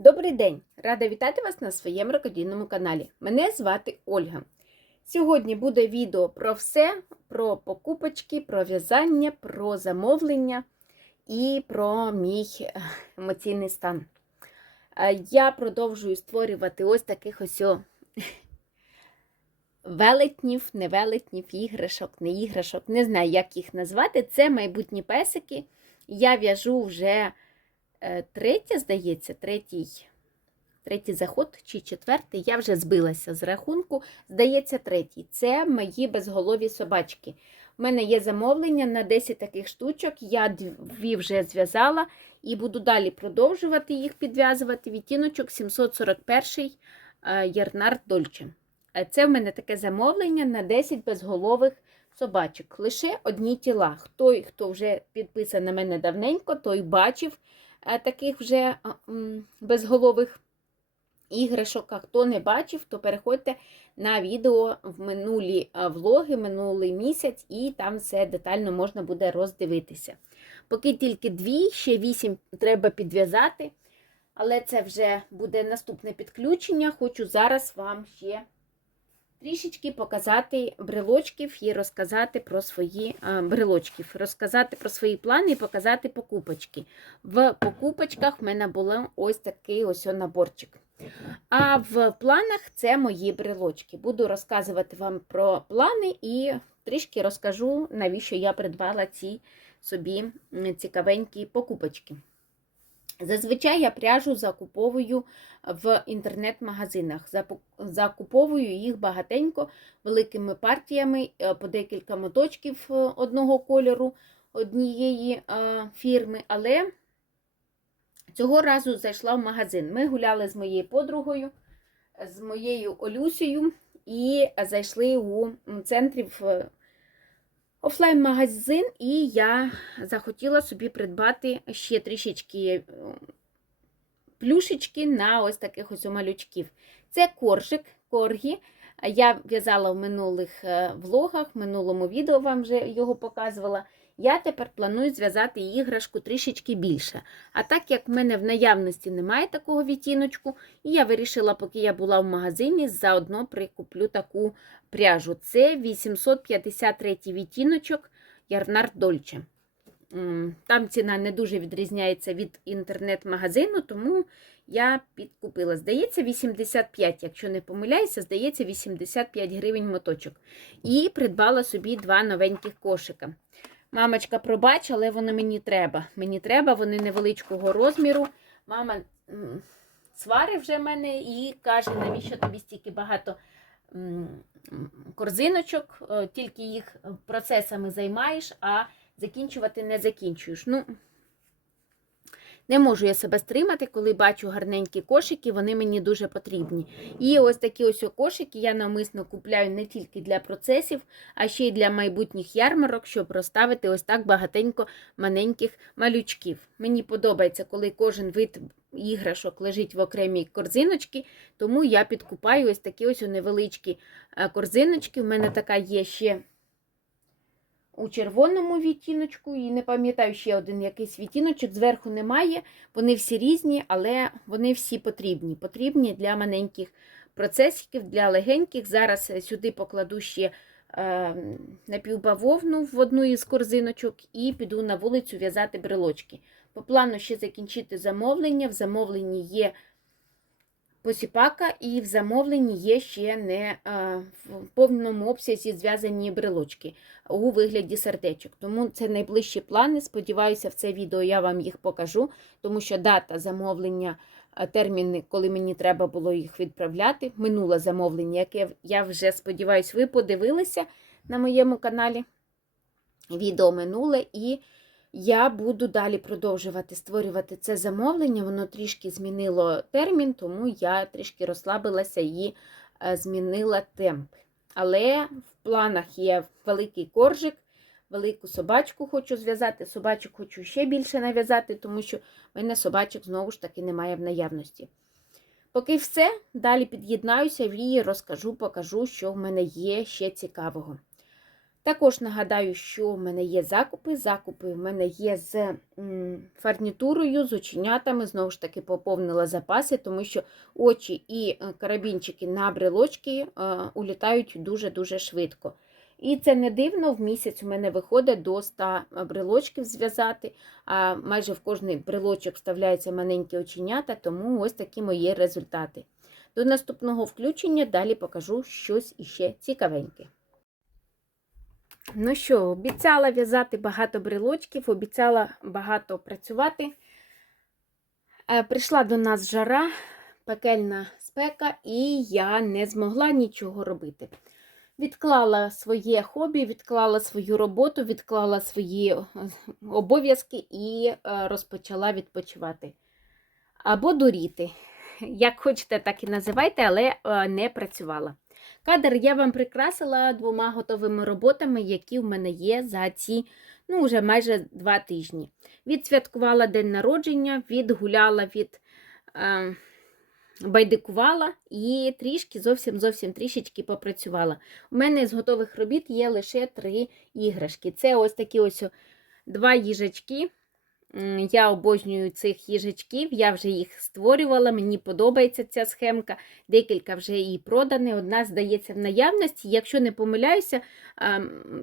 Добрий день! Рада вітати вас на своєму рукодільному каналі. Мене звати Ольга. Сьогодні буде відео про все: про покупочки, про в'язання, про замовлення і про мій е, емоційний стан. Е, Я продовжую створювати ось таких ось велетнів, не велетнів, іграшок, не іграшок, не знаю, як їх назвати. Це майбутні песики. Я в'яжу вже е, третє, здається, третій, третій заход чи четвертий. Я вже збилася з рахунку. Здається, третій. Це мої безголові собачки. У мене є замовлення на 10 таких штучок. Я дві вже зв'язала і буду далі продовжувати їх підв'язувати. Відтіночок 741 Ярнард Дольче. Е, Це в мене таке замовлення на 10 безголових собачок. Лише одні тіла. Той, хто вже підписаний на мене давненько, той бачив е, таких вже безголових іграшок. А хто не бачив, то переходьте на відео в минулі е, влоги, минулий місяць, і там все детально можна буде роздивитися. Поки тільки дві, ще вісім треба підв'язати, але це вже буде наступне підключення. Хочу зараз вам ще трішечки показати брелочків і розказати про свої а, брелочків, розказати про свої плани і показати покупочки. В покупочках в мене був ось такий ось наборчик. А в планах це мої брелочки. Буду розказувати вам про плани і трішки розкажу, навіщо я придбала ці собі цікавенькі покупочки. Зазвичай я пряжу закуповую в інтернет-магазинах. Закуповую їх багатенько, великими партіями, е, по декілька моточків е, одного кольору однієї е, фірми. Але цього разу зайшла в магазин. Ми гуляли з моєю подругою, з моєю Олюсею, і зайшли у м, центрі в офлайн-магазин, і я захотіла собі придбати ще трішечки е, плюшечки на ось таких ось малючків. Це коржик, коргі. Я в'язала в минулих е, влогах, в минулому відео вам вже його показувала. Я тепер планую зв'язати іграшку трішечки більше. А так як в мене в наявності немає такого відтіночку, і я вирішила, поки я була в магазині, заодно прикуплю таку пряжу. Це 853 відтіночок Ярнард Дольче. Там ціна не дуже відрізняється від інтернет-магазину, тому я підкупила. Здається, 85, якщо не помиляюся, здається, 85 гривень моточок. І придбала собі два новеньких кошика. Мамочка, пробач, але воно мені треба. Мені треба, вони невеличкого розміру. Мама сварить вже мене і каже, навіщо тобі стільки багато корзиночок, е, тільки їх процесами займаєш, а закінчувати не закінчуєш. Ну, не можу я себе стримати, коли бачу гарненькі кошики, вони мені дуже потрібні. І ось такі ось кошики я навмисно купляю не тільки для процесів, а ще й для майбутніх ярмарок, щоб розставити ось так багатенько маленьких малючків. Мені подобається, коли кожен вид іграшок лежить в окремій корзиночці, тому я підкупаю ось такі ось невеличкі е, корзиночки. У мене така є ще у червоному відтіночку, і не пам'ятаю ще один якийсь відтіночок. Зверху немає. Вони всі різні, але вони всі потрібні. Потрібні для маленьких процесиків, для легеньких. Зараз е, сюди покладу ще е, напівбавовну в одну із корзиночок і піду на вулицю в'язати брелочки. По плану ще закінчити замовлення. В замовленні є посіпака, і в замовленні є ще не е, в повному обсязі зв'язані брелочки у вигляді сердечок. Тому це найближчі плани. Сподіваюся, в це відео я вам їх покажу, тому що дата замовлення, е, терміни, коли мені треба було їх відправляти, минуле замовлення, яке я вже сподіваюся, ви подивилися на моєму каналі. Відео минуле, і я буду далі продовжувати створювати це замовлення. Воно трішки змінило термін, тому я трішки розслабилася і е, змінила темп. Але в планах є великий коржик, велику собачку хочу зв'язати. Собачок хочу ще більше нав'язати, тому що в мене собачок знову ж таки немає в наявності. Поки все, далі під'єднаюся і розкажу, покажу, що в мене є ще цікавого. Також нагадаю, що в мене є закупи. Закупи в мене є з фарнітурою, з оченятами. Знову ж таки, поповнила запаси, тому що очі і е, карабінчики на брелочки е, улітають дуже-дуже швидко. І це не дивно, в місяць у мене виходить до 100 брелочків зв'язати, а майже в кожний брелочок вставляються маленькі оченята, тому ось такі мої результати. До наступного включення далі покажу щось іще цікавеньке. Ну що, обіцяла в'язати багато брелочків, обіцяла багато працювати. Е, Прийшла до нас жара, пекельна спека, і я не змогла нічого робити. Відклала своє хобі, відклала свою роботу, відклала свої е, обов'язки і е, розпочала відпочивати. Або дуріти. Як хочете, так і називайте, але не працювала. Кадр я вам прикрасила двома готовими роботами, які в мене є за ці ну, вже майже два тижні. Відсвяткувала день народження, відгуляла, від е, байдикувала і трішки, зовсім зовсім трішечки попрацювала. У мене з готових робіт є лише три іграшки. Це ось такі ось два їжачки. Я обожнюю цих їжачків, я вже їх створювала, мені подобається ця схемка. Декілька вже і продані, одна, здається, в наявності. Якщо не помиляюся,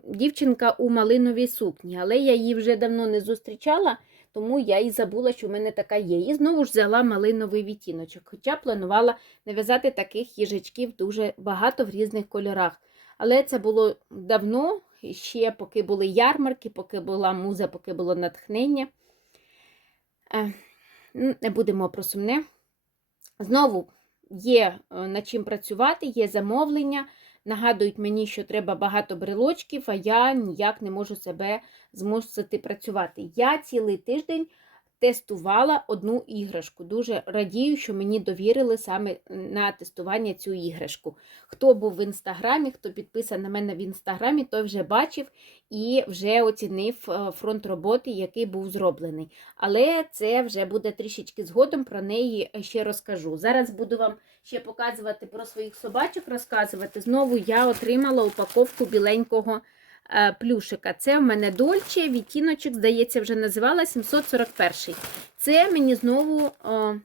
дівчинка у малиновій сукні, але я її вже давно не зустрічала, тому я і забула, що в мене така є. І знову ж взяла малиновий відтіночок, хоча планувала нав'язати таких їжачків дуже багато в різних кольорах. Але це було давно, ще поки були ярмарки, поки була муза, поки було натхнення. Е, ну, Не будемо про сумне. Знову є е, над чим працювати, є замовлення. Нагадують мені, що треба багато брелочків, а я ніяк не можу себе змусити працювати. Я цілий тиждень тестувала одну іграшку. Дуже радію, що мені довірили саме на тестування цю іграшку. Хто був в інстаграмі, хто підписаний на мене в інстаграмі, той вже бачив і вже оцінив е, фронт роботи, який був зроблений. Але це вже буде трішечки згодом, про неї ще розкажу. Зараз буду вам ще показувати про своїх собачок, розказувати. Знову я отримала упаковку біленького е, плюшика. Це в мене Дольче, відтіночок, здається, вже називала 741. Це мені знову, о,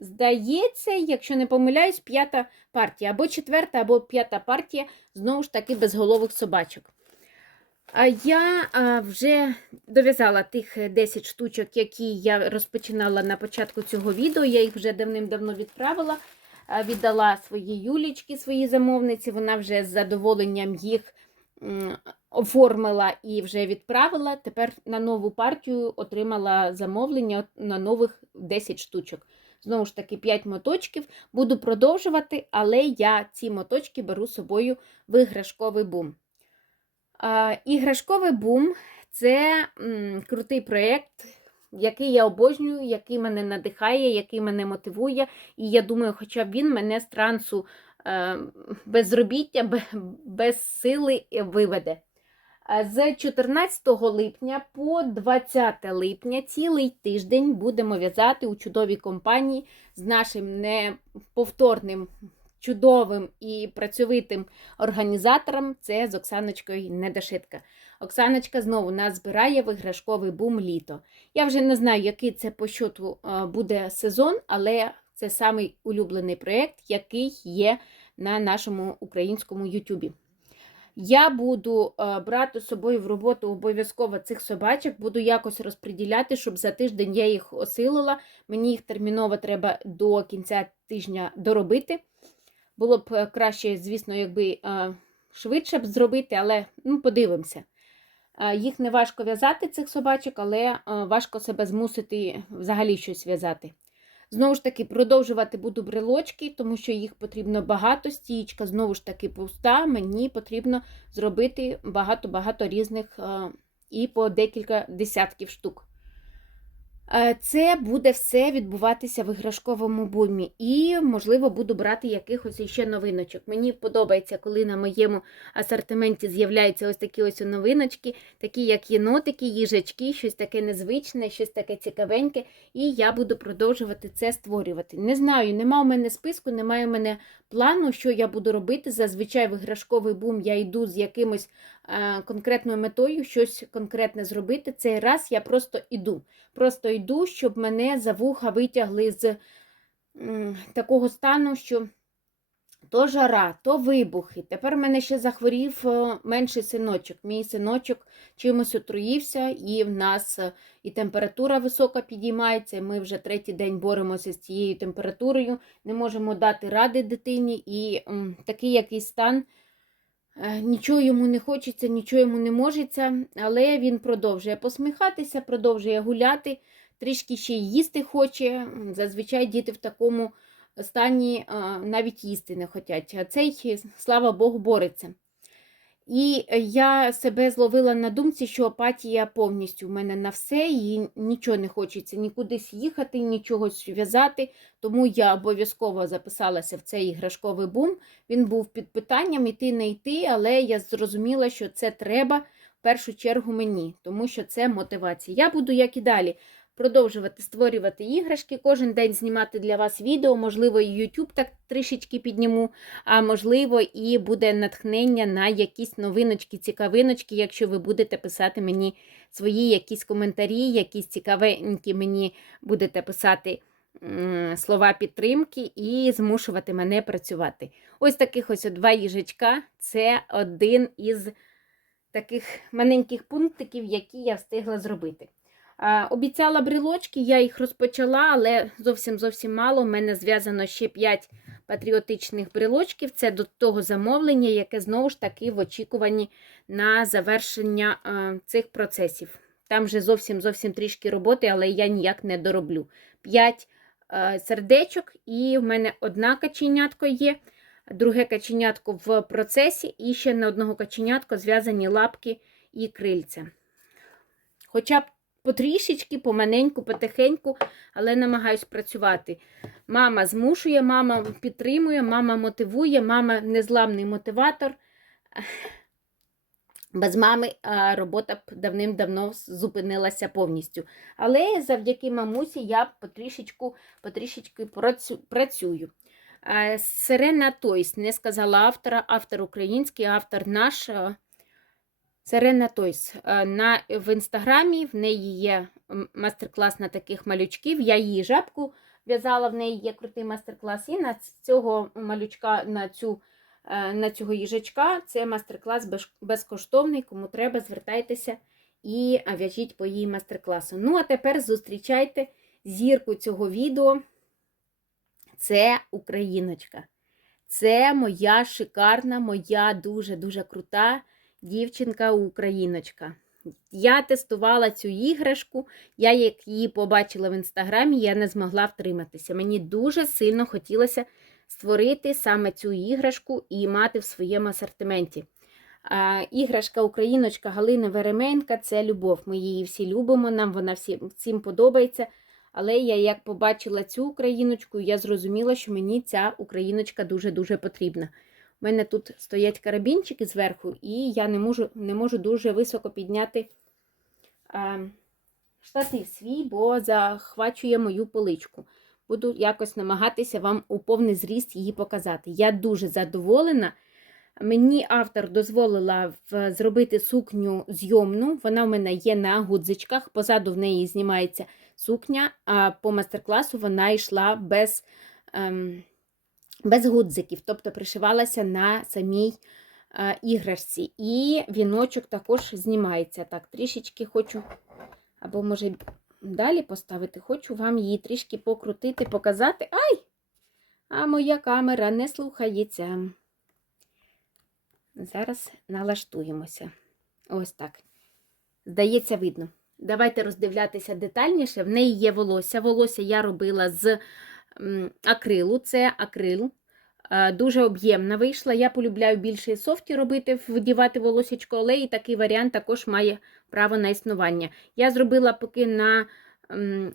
здається, якщо не помиляюсь, п'ята партія, або четверта, або п'ята партія, знову ж таки, безголових собачок. А я вже дов'язала тих 10 штучок, які я розпочинала на початку цього відео. Я їх вже давним-давно відправила, а, віддала своїй Юлічці, своїй замовниці. Вона вже з задоволенням їх оформила і вже відправила. Тепер на нову партію отримала замовлення на нових 10 штучок. Знову ж таки, 5 моточків. Буду продовжувати, але я ці моточки беру з собою в іграшковий бум. Іграшковий бум це крутий проєкт, який я обожнюю, який мене надихає, який мене мотивує. І я думаю, хоча б він мене з трансу безробіття, без сили виведе. З 14 липня по 20 липня цілий тиждень будемо в'язати у чудовій компанії з нашим неповторним, чудовим і працьовитим організатором. Це з Оксаночкою Недошитка. Оксаночка знову нас збирає в іграшковий бум літо. Я вже не знаю, який це по щоту е, буде сезон, але це самий улюблений проєкт, який є на нашому українському Ютубі. Я буду е, брати з собою в роботу обов'язково цих собачок, буду якось розподіляти, щоб за тиждень я їх осилила. Мені їх терміново треба до кінця тижня доробити. Було б е, краще, звісно, якби е, швидше б зробити, але ну, подивимося. Їх не важко в'язати, цих собачок, але важко себе змусити взагалі щось в'язати. Знову ж таки, продовжувати буду брелочки, тому що їх потрібно багато. Стічка знову ж таки пуста. Мені потрібно зробити багато-багато різних е, і по декілька десятків штук. Е, Це буде все відбуватися в іграшковому бумі. І, можливо, буду брати якихось іще новиночок. Мені подобається, коли на моєму асортименті з'являються ось такі ось новиночки, такі як єнотики, їжачки, щось таке незвичне, щось таке цікавеньке. І я буду продовжувати це створювати. Не знаю, нема у мене списку, немає у мене плану, що я буду робити. Зазвичай в іграшковий бум я йду з якимось конкретною метою щось конкретне зробити. Цей раз я просто йду. Просто йду, щоб мене за вуха витягли з такого стану, що то жара, то вибухи. Тепер мене ще захворів е, менший синочок. Мій синочок чимось отруївся, і в нас е, і температура висока підіймається. Ми вже третій день боремося з цією температурою, не можемо дати ради дитині, і такий якийсь стан. Е, Нічого йому не хочеться, нічого йому не можеться, але він продовжує посміхатися, продовжує гуляти, трішки ще й їсти хоче. Зазвичай діти в такому стані навіть їсти не хочуть. А цей, слава Богу, бореться. І я себе зловила на думці, що апатія повністю в мене на все, і нічого не хочеться нікудись їхати, нічого в'язати. Тому я обов'язково записалася в цей іграшковий бум. Він був під питанням іти не йти, але я зрозуміла, що це треба в першу чергу мені, тому що це мотивація. Я буду, як і далі, продовжувати створювати іграшки, кожен день знімати для вас відео, можливо, і YouTube так трішечки підніму, а можливо, і буде натхнення на якісь новиночки, цікавиночки, якщо ви будете писати мені свої якісь коментарі, якісь цікавенькі мені будете писати слова підтримки і змушувати мене працювати. Ось таких ось два їжачка це один із таких маленьких пунктиків, які я встигла зробити. Обіцяла брілочки, я їх розпочала, але зовсім зовсім мало. У мене зв'язано ще 5 патріотичних брілочків. Це до того замовлення, яке знову ж таки в очікуванні на завершення цих процесів. Там вже зовсім зовсім трішки роботи, але я ніяк не дороблю. 5 сердечок, і в мене одна каченятко є, друге каченятко в процесі, і ще на одного каченятко зв'язані лапки і крильця. Хоча б потрішечки, поманеньку, потихеньку, але намагаюсь працювати. Мама змушує, мама підтримує, мама мотивує, мама незламний мотиватор. Без мами робота б давним-давно зупинилася повністю. Але завдяки мамусі я потрішечку, потрішечки працюю. Сирена Тойс, не сказала автора, автор український, автор наш. А, Сирена Тойс. Е, На, в інстаграмі в неї є м, мастер-клас на таких малючків. Я її жабку в'язала, в неї є крутий мастер-клас. І на цього малючка, на, цю, е, на цього їжачка це мастер-клас безкоштовний. Кому треба, звертайтеся і в'яжіть по її мастер-класу. Ну, а тепер зустрічайте зірку цього відео. Це Україночка. Це моя шикарна, моя дуже-дуже крута дівчинка-україночка. Я тестувала цю іграшку, я як її побачила в інстаграмі, я не змогла втриматися. Мені дуже сильно хотілося створити саме цю іграшку і мати в своєму асортименті. Іграшка Україночка Галини Веременка це любов. Ми її всі любимо, нам вона всі, всім подобається. Але я як побачила цю україночку, я зрозуміла, що мені ця україночка дуже-дуже потрібна. У мене тут стоять карабінчики зверху, і я не можу не можу дуже високо підняти а, штатив свій, бо захвачує мою поличку. Буду якось намагатися вам у повний зріст її показати. Я дуже задоволена. Мені автор дозволила зробити сукню зйомну. Вона в мене є на гудзичках. Позаду в неї знімається сукня, а по мастер-класу вона йшла без. Ем, без гудзиків, тобто пришивалася на самій е, іграшці. І віночок також знімається. Так, трішечки хочу, або, може, далі поставити, хочу вам її трішки покрутити, показати. Ай! А моя камера не слухається. Зараз налаштуємося. Ось так. Здається, видно. Давайте роздивлятися детальніше. В неї є волосся. Волосся я робила з акрилу, це акрил. Е, Дуже об'ємна вийшла. Я полюбляю більше софті робити, вдівати волосечко, але і такий варіант також має право на існування. Я зробила поки на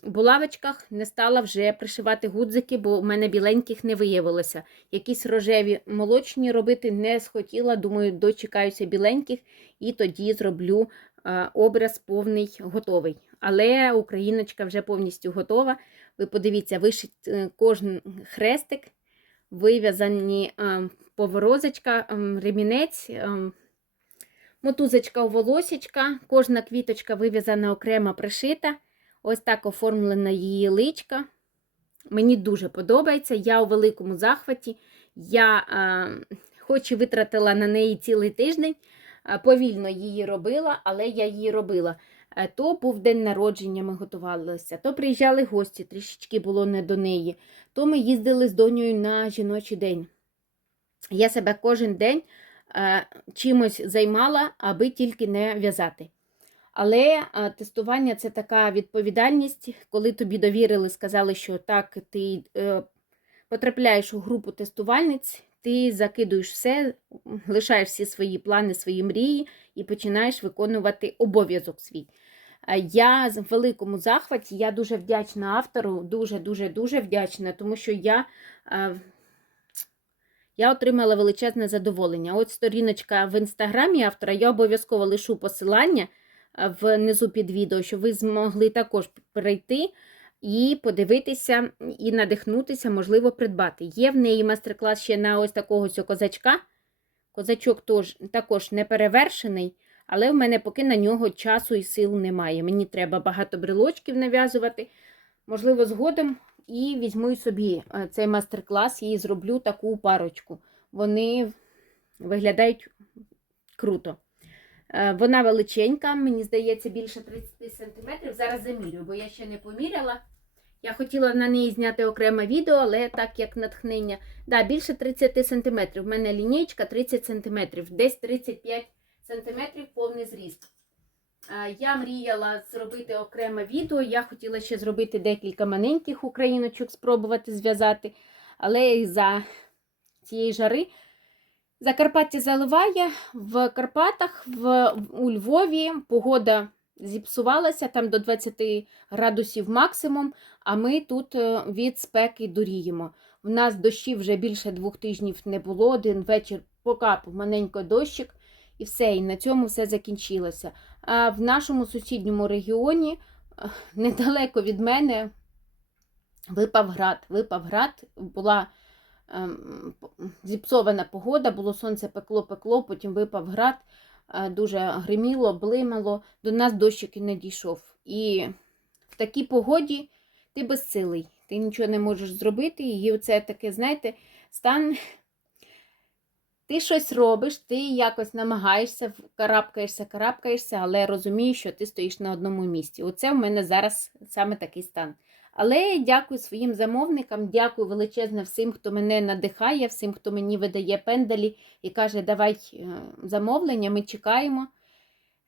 булавочках, не стала вже пришивати гудзики, бо в мене біленьких не виявилося. Якісь рожеві молочні робити не схотіла. Думаю, дочекаюся біленьких і тоді зроблю е, образ повний готовий. Але україночка вже повністю готова. Ви подивіться, вишить е, кожен хрестик, вив'язані е, поворозочка, е, ремінець. Мотузочка у волосічка, кожна квіточка вив'язана окремо пришита. Ось так оформлена її личка. Мені дуже подобається. Я у великому захваті. Я, е, хоч і витратила на неї цілий тиждень, повільно її робила, але я її робила. Е, То був день народження, ми готувалися, то приїжджали гості, трішечки було не до неї, то ми їздили з донею на жіночий день. Я себе кожен день е, чимось займала, аби тільки не в'язати. Але е, тестування це така відповідальність, коли тобі довірили, сказали, що так, ти потрапляєш у групу тестувальниць, ти закидуєш все, лишаєш всі свої плани, свої мрії і починаєш виконувати обов'язок свій. Е, Я в великому захваті, я дуже вдячна автору, дуже-дуже дуже вдячна, тому що я, е, я отримала величезне задоволення. От сторіночка в інстаграмі автора, я обов'язково лишу посилання е, внизу під відео, щоб ви змогли також перейти і подивитися, і надихнутися, можливо, придбати. Є в неї майстер-клас ще на ось такого козачка. Козачок тож, також не перевершений, але в мене поки на нього часу і сил немає. Мені треба багато брелочків нав'язувати. Можливо, згодом і візьму собі е, цей майстер-клас і зроблю таку парочку. Вони виглядають круто. Е, Вона величенька, мені здається, більше 30 см. Зараз замірю, бо я ще не поміряла. Я хотіла на неї зняти окреме відео, але так як натхнення. Да, більше 30 см. У мене лінійка 30 см, десь 35 см повний зріст. Я мріяла зробити окреме відео. Я хотіла ще зробити декілька маленьких україночок, спробувати зв'язати. Але із-за цієї жари Закарпаття заливає в Карпатах, в, у Львові погода зіпсувалася там до 20 градусів максимум, а ми тут е, від спеки дуріємо. В нас дощів вже більше двох тижнів не було. Один вечір покапав маленько дощик, і все, і на цьому все закінчилося. А в нашому сусідньому регіоні, е, недалеко від мене, випав град. Випав град, була ем, зіпсована погода, було сонце пекло, пекло, потім випав град, е, дуже гриміло, блимало, до нас дощик і не дійшов. І в такій погоді ти безсилий, ти нічого не можеш зробити. І оце таке, знаєте, стан. Ти щось робиш, ти якось намагаєшся, карабкаєшся, карабкаєшся, але розумієш, що ти стоїш на одному місці. Оце в мене зараз саме такий стан. Але дякую своїм замовникам, дякую величезне всім, хто мене надихає, всім, хто мені видає пендалі і каже, давай е, замовлення, ми чекаємо.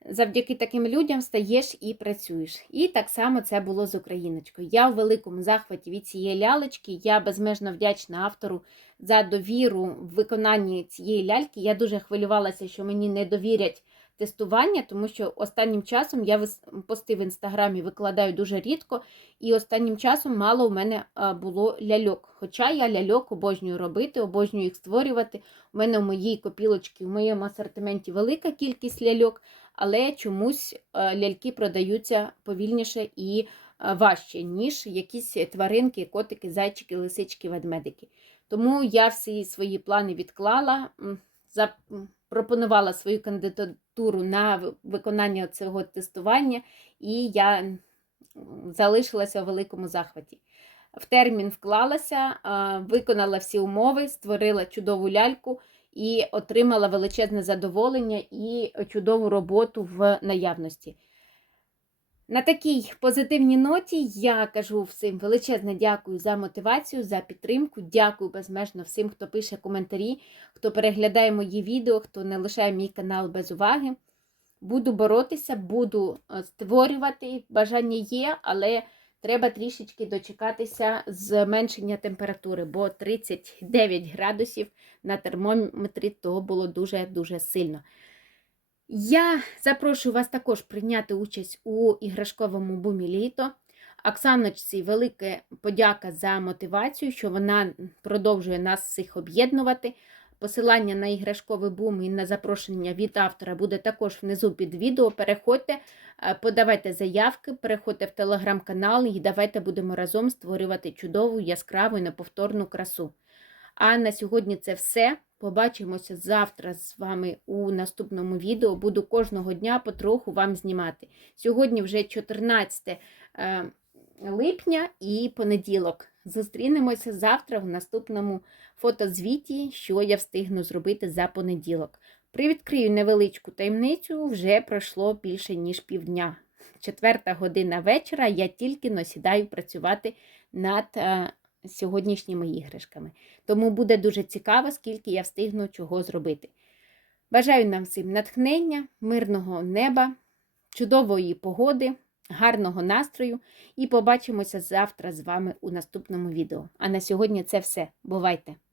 Завдяки таким людям стаєш і працюєш. І так само це було з україночкою. Я в великому захваті від цієї лялечки. Я безмежно вдячна автору за довіру в виконанні цієї ляльки. Я дуже хвилювалася, що мені не довірять тестування, тому що останнім часом я пости в інстаграмі викладаю дуже рідко, і останнім часом мало в мене було ляльок. Хоча я ляльок обожнюю робити, обожнюю їх створювати. У мене в моїй копілочці, в моєму асортименті велика кількість ляльок, але чомусь ляльки продаються повільніше і важче, ніж якісь тваринки, котики, зайчики, лисички, ведмедики. Тому я всі свої плани відклала. Запропонувала свою кандидатуру на виконання цього тестування, і я залишилася у великому захваті. В термін вклалася, виконала всі умови, створила чудову ляльку і отримала величезне задоволення і чудову роботу в наявності. На такій позитивній ноті я кажу всім величезне дякую за мотивацію, за підтримку. Дякую безмежно всім, хто пише коментарі, хто переглядає мої відео, хто не лишає мій канал без уваги. Буду боротися, буду е, створювати. Бажання є, але треба трішечки дочекатися зменшення температури, бо 39 градусів на термометрі то було дуже-дуже сильно. Я запрошую вас також прийняти участь у іграшковому бумі літо. Оксаночці велике подяка за мотивацію, що вона продовжує нас всіх об'єднувати. Посилання на іграшковий бум і на запрошення від автора буде також внизу під відео. Переходьте, е, подавайте заявки, переходьте в телеграм-канал і давайте будемо разом створювати чудову, яскраву і неповторну красу. А на сьогодні це все. Побачимося завтра з вами у наступному відео. Буду кожного дня потроху вам знімати. Сьогодні вже 14 е, липня і понеділок. Зустрінемося завтра в наступному фотозвіті, що я встигну зробити за понеділок. Привідкрию невеличку таємницю, вже пройшло більше, ніж півдня. Четверта година вечора я тільки носідаю працювати над е, сьогоднішніми іграшками. Тому буде дуже цікаво, скільки я встигну чого зробити. Бажаю нам всім натхнення, мирного неба, чудової погоди, гарного настрою і побачимося завтра з вами у наступному відео. А на сьогодні це все. Бувайте!